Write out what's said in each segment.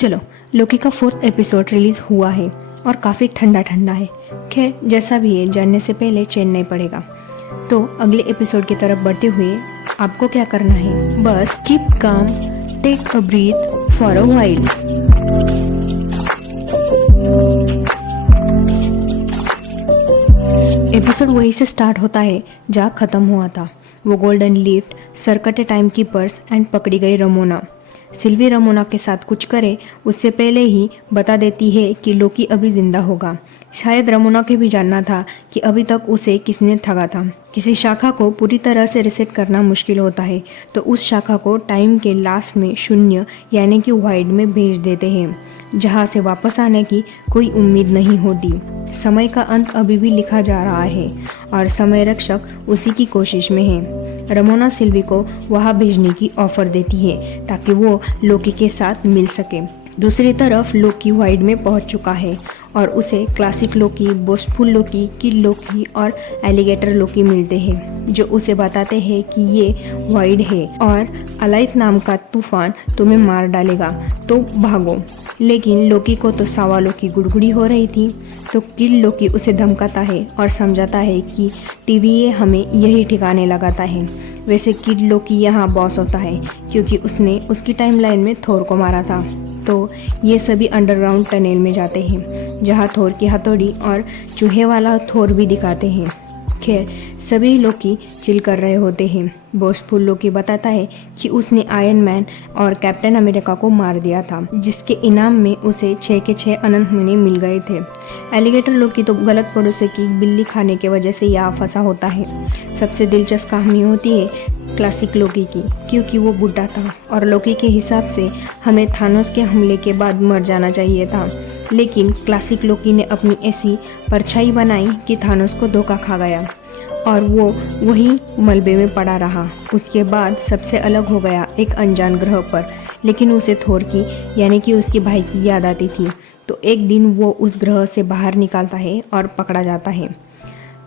चलो, लोकी का 4th episode release हुआ है और काफ़ी ठंडा ठंडा है। खैर, जैसा भी है, जानने से पहले चैन नहीं पड़ेगा। तो अगले एपिसोड की तरफ बढ़ते हुए आपको क्या करना है, बस keep calm, take a breath for a while. Episode वहीं से स्टार्ट होता है जहाँ खत्म हुआ था। वो golden lift, Sarkate time keepers and पकड़ी गई रमोना। सिल्वी रमोना के साथ कुछ करे उससे पहले ही बता देती है कि लोकी अभी जिंदा होगा। शायद रमोना को भी जानना था कि अभी तक उसे किसने ठगा था। किसी शाखा को पूरी तरह से रिसेट करना मुश्किल होता है, तो उस शाखा को टाइम के लास्ट में शून्य यानी कि वाइड में भेज देते हैं, जहां से वापस आने की कोई उम्मीद नहीं होती। समय का अंत अभी भी लिखा जा रहा है और समय रक्षक उसी की कोशिश में है। रमोना सिल्वी को वहां भेजने की ऑफर देती है ताकि वो लोकी के साथ मिल सके। दूसरी तरफ लोकी वाइड में पहुंच चुका है और उसे क्लासिक लोकी, बोस्टफुल लोकी, किल लोकी और एलिगेटर लोकी मिलते हैं, जो उसे बताते हैं कि ये वाइड है और अलाइथ नाम का तूफान तुम्हें मार डालेगा, तो भागो। लेकिन लोकी को तो सावा लोकी गुड़गुड़ी हो रही थी, तो किल लोकी उसे धमकाता है और समझाता है कि टीवीए हमें यही ठिकाने लगाता है। वैसे किल लोकी यहाँ बॉस होता है क्योंकि उसने उसकी टाइमलाइन में थोर को मारा था। तो ये सभी अंडरग्राउंड टनल में जाते हैं जहाँ थोर की हथौड़ी और चूहे वाला थोर भी दिखाते हैं। खैर, सभी लोकी चिल कर रहे होते हैं। बोस्टफुल लोकी बताता है कि उसने आयरन मैन और कैप्टन अमेरिका को मार दिया था, जिसके इनाम में उसे 6 के 6 अनंत महीने मिल गए थे। एलिगेटर लोकी तो गलत पड़ोसी की बिल्ली खाने की वजह से यहाँ फंसा होता है। सबसे दिलचस्प कहानी होती है क्लासिक लोकी की, क्योंकि वो बुढ़ा था और लोकी के हिसाब से हमें थानोस के हमले के बाद मर जाना चाहिए था। लेकिन क्लासिक लोकी ने अपनी ऐसी परछाई बनाई कि थानोस को धोखा खा गया और वो वहीं मलबे में पड़ा रहा। उसके बाद सबसे अलग हो गया एक अनजान ग्रह पर, लेकिन उसे थोर की यानी कि उसके भाई की याद आती थी। तो एक दिन वो उस ग्रह से बाहर निकलता है और पकड़ा जाता है।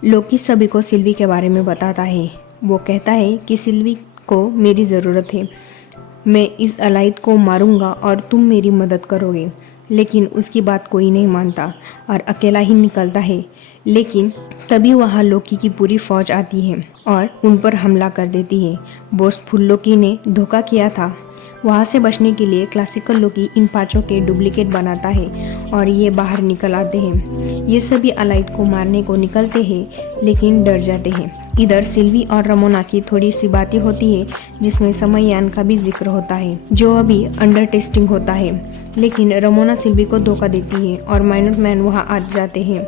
लोकी सभी को सिल्वी के बारे में बताता है। वो कहता है कि सिल्वी को मेरी ज़रूरत है, मैं इस अलाइथ को मारूंगा और तुम मेरी मदद करोगे। लेकिन उसकी बात कोई नहीं मानता और अकेला ही निकलता है। लेकिन तभी वहाँ लोकी की पूरी फौज आती है और उन पर हमला कर देती है। बोस्टफुल लोकी ने धोखा किया था। वहाँ से बचने के लिए क्लासिकल लोकी इन 5 के डुप्लीकेट बनाता है और ये बाहर निकल आते हैं। ये सभी अलाइथ को मारने को निकलते हैं लेकिन डर जाते हैं। इधर सिल्वी और रमोना की थोड़ी सी बातें होती है, जिसमें समययान का भी जिक्र होता है जो अभी अंडर टेस्टिंग होता है। लेकिन रमोना सिल्वी को धोखा देती है और माइनर मैन वहाँ आ जाते हैं।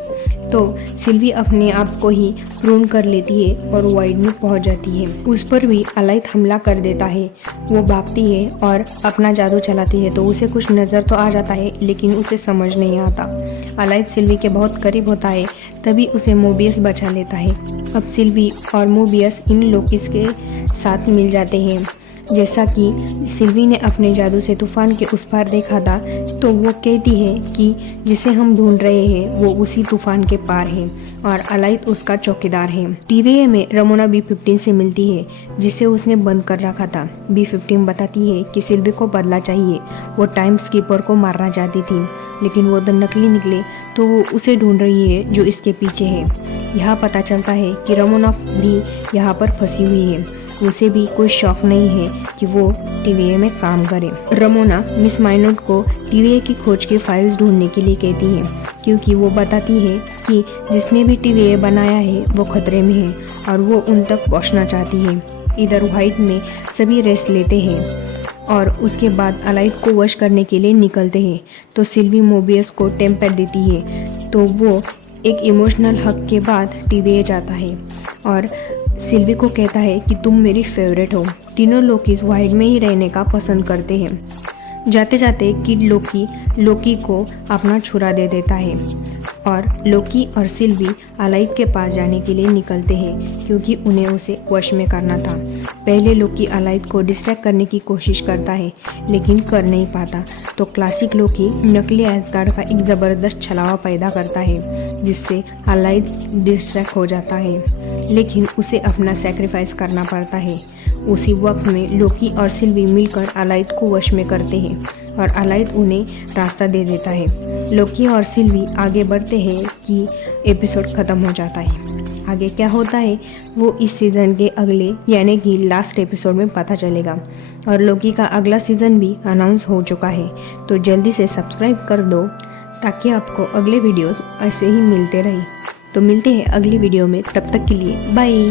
तो सिल्वी अपने आप को ही प्रूव कर लेती है और वाइड में पहुंच जाती है। उस पर भी अलाइथ हमला कर देता है। वो भागती है और अपना जादू चलाती है, तो उसे कुछ नज़र तो आ जाता है लेकिन उसे समझ नहीं आता। अलाइथ सिल्वी के बहुत करीब होता है, तभी उसे मोबियस बचा लेता है। अब सिल्वी और मोबियस इन लोकीस के साथ मिल जाते हैं। जैसा कि सिल्वी ने अपने जादू से तूफान के उस पार देखा था, तो वो कहती है कि जिसे हम ढूंढ रहे हैं वो उसी तूफान के पार है और अलाइथ उसका चौकीदार है। टीवीए में रमोना B-15 से मिलती है, जिसे उसने बंद कर रखा था। B-15 बताती है कि सिल्वी को बदला चाहिए। वो टाइम स्कीपर को मारना चाहती थी, लेकिन वो तो नकली निकले, तो वो उसे ढूंढ रही है जो इसके पीछे है। यहाँ पता चलता है कि रमोना भी यहाँ पर फंसी हुई है। उसे भी कोई शौक नहीं है कि वो टीवीए में काम करे। रमोना मिस माइनोट को टीवीए की खोज की फाइल्स ढूंढने के लिए कहती है, क्योंकि वो बताती है कि जिसने भी टीवीए बनाया है वो खतरे में है और वो उन तक पहुंचना चाहती है। इधर व्हाइट में सभी रेस्ट लेते हैं और उसके बाद अलाइथ को वश करने के लिए निकलते हैं। तो सिल्वी मोबियस को टेम्पर देती है, तो वो एक इमोशनल हक के बाद टीवीए जाता है और सिल्वी को कहता है कि तुम मेरी फेवरेट हो। तीनों लोकीज वाइड में ही रहने का पसंद करते हैं। जाते जाते किड लोकी को अपना छुरा दे देता है और लोकी और सिल्वी अलाइथ के पास जाने के लिए निकलते हैं, क्योंकि उन्हें उसे वश में करना था। पहले लोकी अलाइथ को डिस्ट्रैक्ट करने की कोशिश करता है लेकिन कर नहीं पाता। तो क्लासिक लोकी नकली एसगार्ड का एक ज़बरदस्त छलावा पैदा करता है, जिससे अलाइथ डिस्ट्रैक्ट हो जाता है, लेकिन उसे अपना सेक्रीफाइस करना पड़ता है। उसी वक्त में लोकी और सिल्वी मिलकर अलाइद को वश में करते हैं और अलाइद उन्हें रास्ता दे देता है। लोकी और सिल्वी आगे बढ़ते हैं कि एपिसोड ख़त्म हो जाता है। आगे क्या होता है वो इस सीज़न के अगले यानी कि लास्ट एपिसोड में पता चलेगा। और लोकी का अगला सीज़न भी अनाउंस हो चुका है, तो जल्दी से सब्सक्राइब कर दो ताकि आपको अगले वीडियोस ऐसे ही मिलते रहे। तो मिलते हैं अगली वीडियो में, तब तक के लिए बाय।